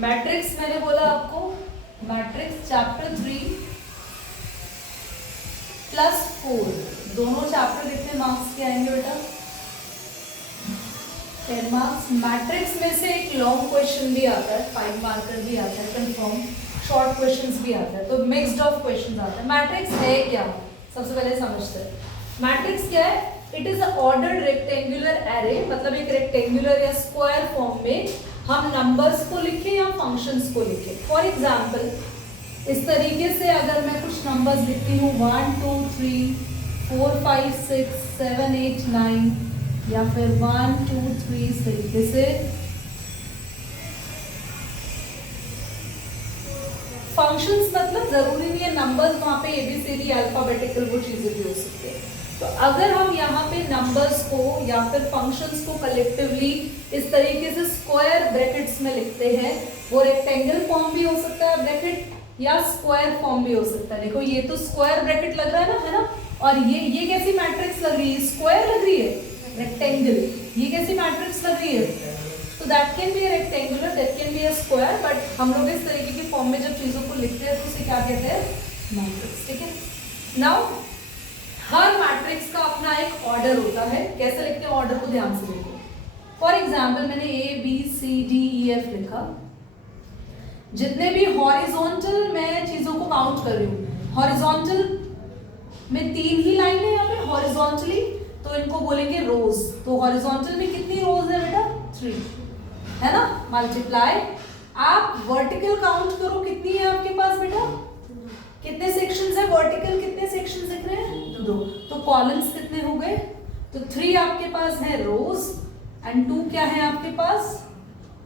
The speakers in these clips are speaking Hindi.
मैट्रिक्स मैंने बोला आपको, मैट्रिक्स चैप्टर 3 +4 दोनों चैप्टर कितने मार्क्स के आएंगे बेटा? 10 मार्क्स। मैट्रिक्स में से एक लॉन्ग क्वेश्चन भी आता है, 5 मार्कर भी आता है कंफर्म, शॉर्ट क्वेश्चंस भी आता है, तो मिक्स्ड ऑफ क्वेश्चंस आता है। मैट्रिक्स है क्या, सबसे पहले समझते हैं। मैट्रिक्स क्या है? It is a ordered rectangular array, मतलब एक रेक्टेंगुलर या स्क्वायर फॉर्म में हम नंबर्स को लिखें या फंक्शंस को लिखें। फॉर एग्जांपल इस तरीके से अगर मैं कुछ नंबर्स लिखती हूँ 1 2 3 4 5 6 7 8 9 या फिर 1 2 3 इस तरीके से, फंक्शंस मतलब जरूरी नहीं है नंबर्स वहां पे एबीसीडी अल्फाबेटिकल वो चीजें भी हो सकती है। तो अगर हम यहाँ पे नंबर्स को या फिर फंक्शंस को कलेक्टिवली इस तरीके से स्क्वायर ब्रैकेट्स में लिखते हैं, वो रेक्टेंगल फॉर्म भी हो सकता है ब्रैकेट या स्क्वायर फॉर्म भी हो सकता है। देखो ये तो स्क्वायर ब्रैकेट लग रहा है ना, और ये कैसी मैट्रिक्स लग रही है? स्क्वायर लग रही है, रेक्टेंगल। ये कैसी मैट्रिक्स लग रही है? तो that can be a rectangular, that can be a square, but हम लोग इस तरीके की फॉर्म में जब चीजों को लिखते हैं तो उसे क्या कहते हैं? मैट्रिक्स। ठीक है। नाउ हर मैट्रिक्स का अपना एक ऑर्डर होता है। कैसे लिखते हैं ऑर्डर को ध्यान से देखो। फॉर एग्जाम्पल मैंने A B C D E F लिखा, जितने भी हॉरिजॉन्टल मैं चीजों को काउंट कर रही हूँ, हॉरिजॉन्टल में 3 ही लाइन है यहाँ पे हॉरिजॉन्टली, तो इनको बोलेंगे रोज। तो हॉरिजॉन्टल में कितनी रोज है बेटा? 3 है ना, मल्टीप्लाई। आप वर्टिकल काउंट करो, कितनी है आपके पास बेटा? कितने सेक्शंस है वर्टिकल? कितने सेक्शंस दिख रहे हैं? 2। तो कॉलम्स कितने हो गए? तो 3 आपके पास है रोज एंड 2 क्या है आपके पास?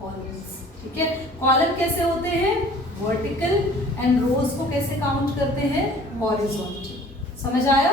कॉलम्स। ठीक है। कॉलम कैसे होते हैं? वर्टिकल, एंड रोज को कैसे काउंट करते हैं? हॉरिजॉन्टल। समझ आया?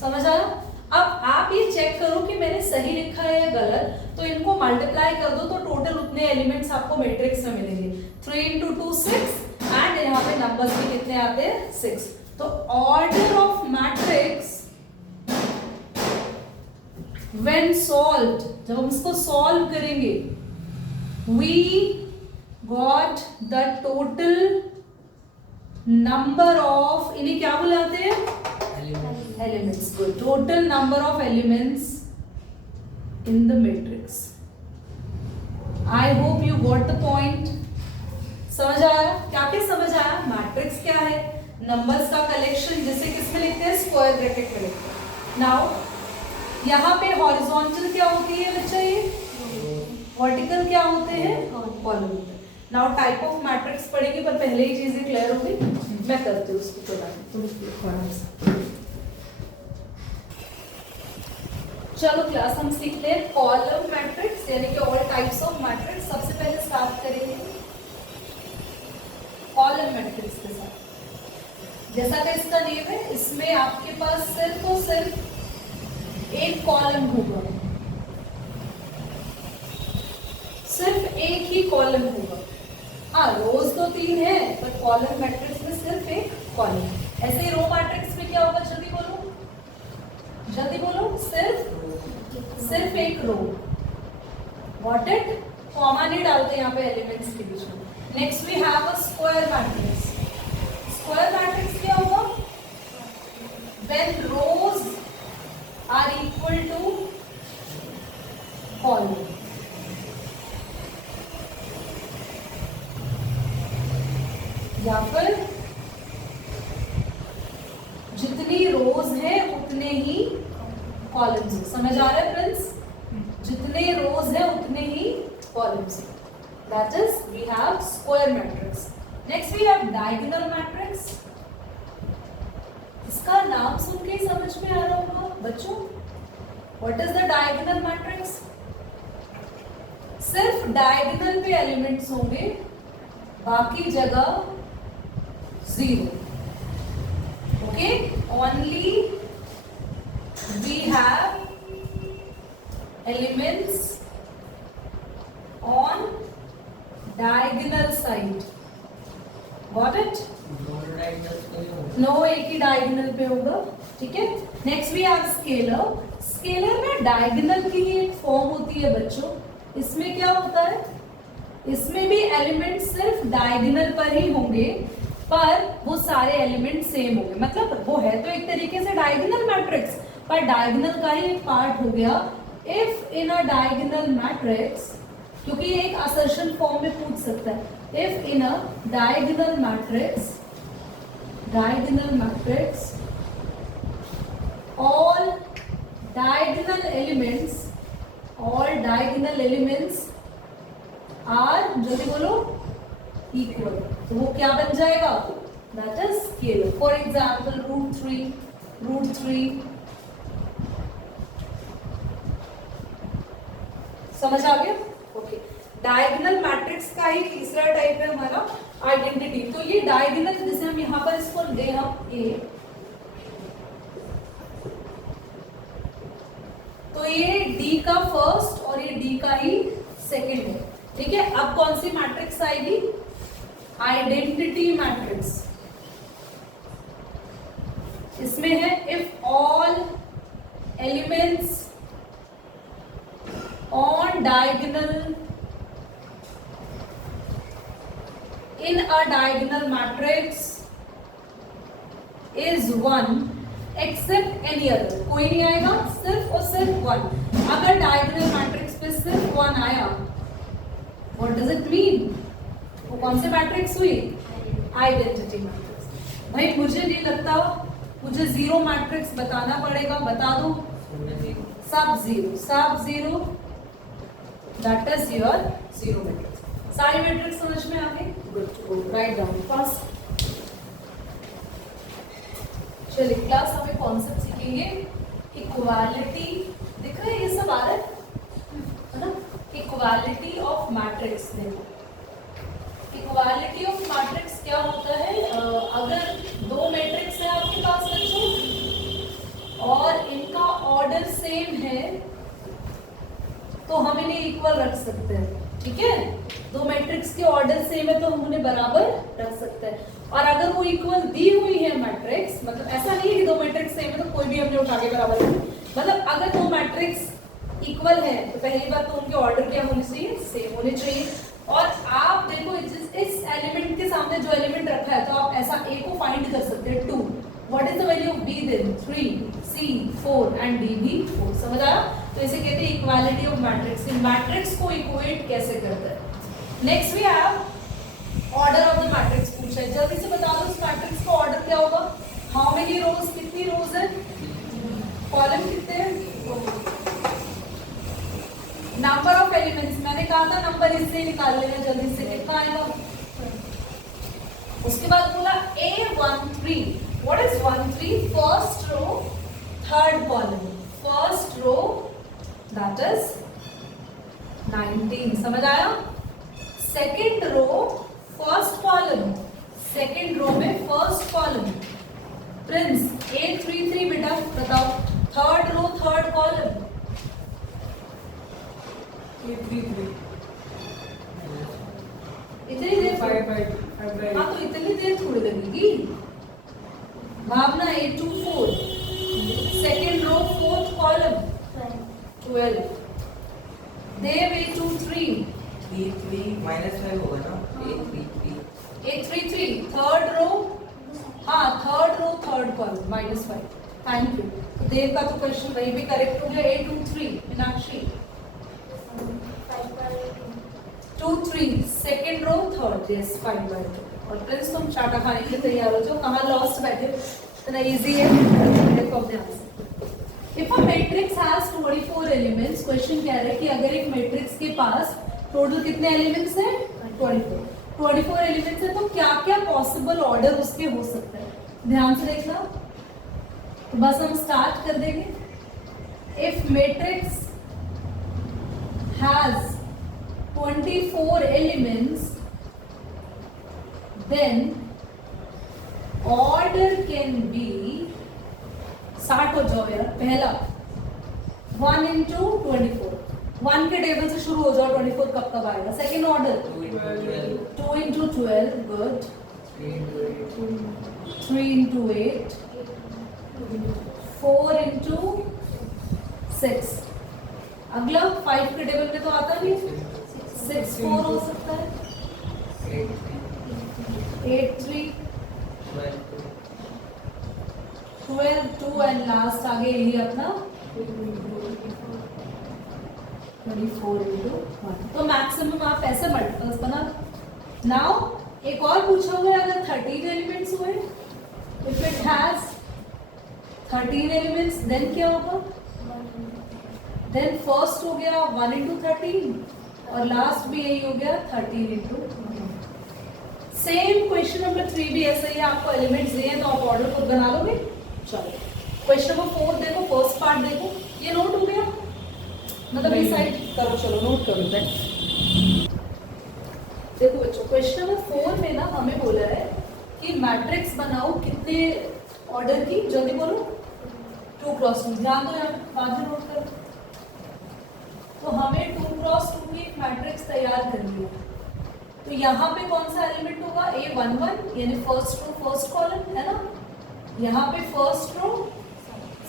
समझ आया? अब आप ये चेक करो कि मैंने सही लिखा है या गलत, तो इनको मल्टीप्लाई कर दो तो टोटल उतने एलिमेंट्स आपको मैट्रिक्स में मिलेंगे। 3 × 2 6 एंड यहाँ पे नंबर्स भी कितने आते हैं? 6। तो order of matrix when solved, जब हम इसको सॉल्व करेंगे, we got the total number of, इन्हें क्या बुलाते हैं? Elements. Good. Total number of elements in the matrix. I hope you got the point. समझ आया? क्या क्या समझ आया? मैट्रिक्स क्या है? नंबर्स का कलेक्शन, जिसे किस में लिखते हैं? स्क्वायर ब्रैकेट में लिखते हैं। नाउ यहाँ पे हॉरिजॉन्टल क्या होती है बच्चा? ये वर्टिकल क्या होते हैं? Column. Now type of matrix पढ़ेंगे, पर पहले ही चीजें क्लियर होगी। मैं करती हूँ उसको थोड़ा सा। चलो क्लास हम सीखते हैं कॉलम मैट्रिक्स, यानी कि ऑल टाइप्स ऑफ मैट्रिक्स। सबसे पहले स्टार्ट करेंगे कॉलम मैट्रिक्स के साथ। जैसा कि इसका नेम है, इसमें आपके पास सिर्फ और सिर्फ एक कॉलम होगा, सिर्फ एक ही कॉलम होगा। हाँ, रोज तो 3 है, पर कॉलम मैट्रिक्स में सिर्फ एक कॉलम। ऐसे ही रो मैट्रिक्स में क्या होगा? जल्दी बोलो, जल्दी बोलो। सिर्फ एक रो। Got it? कॉमा नहीं डालते यहाँ पे एलिमेंट्स के बीच में। Next we have a square matrix. Square matrix क्या होगा? When rows are equal to column. या फिर जितनी रोज है उतने ही कॉलम्स है। समझ आ रहा है फ्रेंड्स? जितने रोज है उतने ही कॉलम्स है। That is we have square matrix. Next we have diagonal matrix. इसका नाम सुन के ही समझ में आ रहा होगा बच्चों, what is the diagonal matrix? सिर्फ डायगोनल पे एलिमेंट्स होंगे, बाकी जगह 0. Okay, only we have elements on diagonal side. Got it? No, एक ही डायगोनल पे होगा। ठीक है। Next we have scalar. Scalar में डायगोनल की ही एक फॉर्म होती है बच्चों। इसमें क्या होता है? इसमें भी एलिमेंट सिर्फ डायगोनल पर ही होंगे, पर वो सारे एलिमेंट सेम होंगे। मतलब वो है तो एक तरीके से डायगोनल मैट्रिक्स, पर डायगोनल का ही एक पार्ट हो गया। If in a diagonal matrix, क्योंकि ये एक असर्शन फॉर्म में पूछ सकता है, if in a diagonal matrix all diagonal elements are, जल्दी बोलो, equal, तो वो क्या बन जाएगा? That is scalar. For example, root 3 समझ आ गया? ओके, डायगोनल मैट्रिक्स का ही तीसरा टाइप है हमारा आइडेंटिटी। तो ये डायगोनल, जैसे हम यहाँ पर इसको दे हम ए, तो ये डी का फर्स्ट और ये डी का ही सेकंड है, ठीक है। अब कौन सी मैट्रिक्स आएगी? Identity matrix. इसमें है if all elements on diagonal in a diagonal matrix is 1 except any other, कोई नहीं आएगा, सिर्फ और सिर्फ 1। अगर डायगोनल मैट्रिक्स पे सिर्फ 1 आया, what does it mean? वो कौन से मैट्रिक्स हुई? Identity matrix. भाई मुझे नहीं लगता मुझे जीरो मैट्रिक्स बताना पड़ेगा, बता दो। सब zero, that is your zero matrix. सारी मैट्रिक्स समझ में आ गई? Good, write down fast. चलिए क्लास हमें कॉन्सेप्ट सीखेंगे। इक्वालिटी, दिख रहा है ये सब आ रहा है ना? Equality of matrix. देखो इक्वालिटी ऑफ मैट्रिक्स क्या होता है? अगर दो मैट्रिक्स है आपके पास बच्चों और इनका ऑर्डर सेम है तो हम इन्हें इक्वल रख सकते हैं, ठीक है। दो मैट्रिक्स के ऑर्डर सेम है तो हम उन्हें बराबर रख सकते हैं। और अगर वो इक्वल दी हुई है मैट्रिक्स, मतलब ऐसा नहीं है कि दो मैट्रिक्स सेम है तो कोई भी हमने उठा के बराबर रख, मतलब अगर दो मैट्रिक्स इक्वल है तो पहली बात तो उनके ऑर्डर क्या होने चाहिए? सेम होने चाहिए। और आप देखो इस एलिमेंट के सामने जो एलिमेंट रखा है तो आप ऐसा ए को फाइंड कर सकते हैं 2, what is the value of B then 3, C 4 and D भी 4। समझ आया? तो इसे कहते हैं इक्वालिटी ऑफ मैट्रिक्स। इन मैट्रिक्स को इक्वेट कैसे करते हैं। Next we have order of the matrix पूछा है, जल्दी से बता दो इस मैट्रिक्स का ऑर्डर क्या होगा? हाउ मेनी रोज, कितनी रोज है, कॉलम कितने हैं, नंबर ऑफ एलिमेंट्स। मैंने कहा था नंबर इससे निकाल लेना जल्दी से, कितना आएगा। उसके बाद बोला A13, what is 13? First row third column, first row that is 19। समझ आया? Second row first column, second row में फर्स्ट कॉलम। प्रिंस A33 बेटा बताओ, third row third column A33 इतनी देर, 5/5 हाँ तो इतनी देर थोड़ी लगेगी। Bhavana A24 second row fourth column 12। Dev A23 A3 -5 होगा ना? A33 थर्ड रो, हाँ third row third column -5। Thank you. तो देव का तो क्वेश्चन वही भी करेक्ट हो गया। A23 Meenakshi 23 second row third, yes 5/2। और प्रिंस तुम चाटा खाने के लिए तैयार हो जाओ, कहाँ लॉस्ट बैठे, इतना इजी है। देखो अपने आप से। If a matrix has 24 elements, question कह रहा है कि अगर एक मैट्रिक्स के पास टोटल कितने एलिमेंट्स हैं? 24 एलिमेंट्स है तो क्या क्या पॉसिबल ऑर्डर उसके हो सकते हैं, ध्यान से देखना। तो बस हम स्टार्ट कर देंगे। If matrix has 24 elements, then order can be, start हो जाओ यार। पहला 1 into 24, 1 के टेबल से शुरू हो जाओ, 24 कब कब आएगा। Second order 2 into 12, good. 3 into 8, 4 into 6। अगला 5 के टेबल पे तो आता नहीं, 6 4 हो सकता है, 8 3 12 2 एंड लास्ट आगे यही अपना 24 into 1। तो मैक्सिमम आप ऐसे मल्टीपल्स बना। नाउ एक और पूछा हुआ है, अगर 13 एलिमेंट्स हुए, if it has 13 elements then क्या होगा? देन फर्स्ट हो गया 1 into 13 और लास्ट भी यही हो गया 13 into 1। सेम क्वेश्चन नंबर 3 भी ऐसा ही है, आपको एलिमेंट्स दिए हैं तो आप ऑर्डर खुद बना लोगे। चलो क्वेश्चन नंबर 4 देखो, फर्स्ट पार्ट देखो, ये नोट हो गया, मतलब इस साइड करो, चलो नोट करो दैट। देखो बच्चों, क्वेश्चन नंबर 4 में ना हमें बोला है कि मैट्रिक्स बनाओ कितने ऑर्डर की, जल्दी बोलो, 2 क्रॉस 2। ध्यान दो, यहाँ बाद में नोट करो। तो हमें 2 क्रॉस 2 की मैट्रिक्स तैयार करनी है। तो यहाँ पे कौन सा एलिमेंट होगा? A11 यानी फर्स्ट रो फर्स्ट कॉलम है ना, यहाँ पे फर्स्ट रो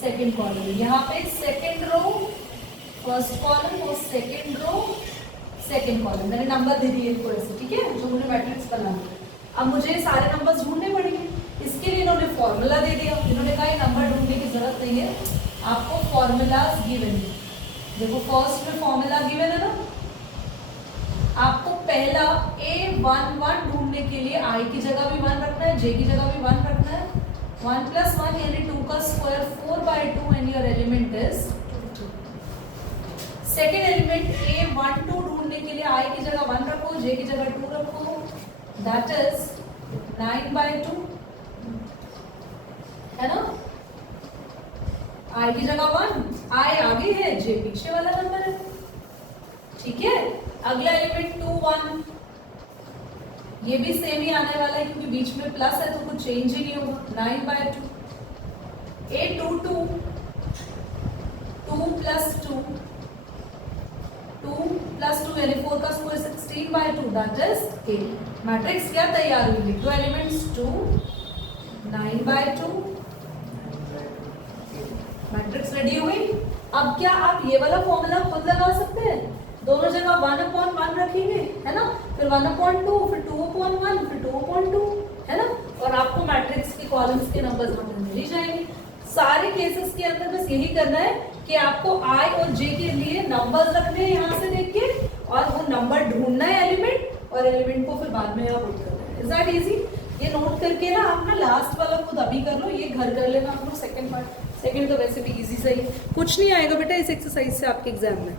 सेकंड कॉलम, यहाँ पे सेकंड रो फर्स्ट कॉलम और सेकंड रो सेकंड कॉलम। मैंने नंबर दे दिए इनको ऐसे, ठीक है, जो मुझे मैट्रिक्स बनाना। अब मुझे सारे नंबर्स ढूंढने पड़ेंगे, इसके लिए इन्होंने फॉर्मूला दे दिया। इन्होंने कहा ये नंबर ढूंढने की जरूरत नहीं है, आपको फॉर्मूलाज गिवन है। देखो फर्स्ट में फॉर्मूला गिवन है ना, आपको पहला A11 ढूंढने के लिए I की जगह भी 1 रखना है, J की जगह भी 1 रखना है। 1 + 1 यानी 2 का square 4/2 and your element is 2। Second element A12 ढूंढने के लिए I की जगह 1 रखो, J की जगह 2 रखो, दैट इज 9/2 है ना। I की जगह 1, I आगे है, J पीछे वाला नंबर है, ठीक है। अगला एलिमेंट 2 1, ये भी सेम ही आने वाला है क्योंकि बीच में प्लस है तो कुछ चेंज ही नहीं होगा, 9/2। A22 2 + 2, 2 + 2 यानी 4 का स्क्वायर 16/2, दैट इज 8। मैट्रिक्स क्या तैयार हुई? दो एलिमेंट्स 2 9/2, मैट्रिक्स रेडी हुई। अब क्या आप ये वाला फॉर्मूला खुद लगा सकते हैं? दोनों जगह 1/1 रखेंगे, है ना, फिर 1/2, फिर 2/1, फिर 2/2, है ना, और आपको मैट्रिक्स के कॉलम्स के नंबर्स मिल ही जाएंगे। सारे केसेस के अंदर बस यही करना है कि आपको I और J के लिए नंबर्स रखने हैं यहाँ से देख के, और वो नंबर ढूंढना है एलिमेंट, और एलिमेंट को फिर बाद में आप पुट करना है। Is that easy? ये नोट करके ना आप ना लास्ट वाला खुद अभी कर लो, ये घर कर लेना आप लोग। सेकंड पार्ट, सेकंड तो वैसे भी इजी सही, कुछ नहीं आएगा बेटा इस एक्सरसाइज से आपके एग्जाम में।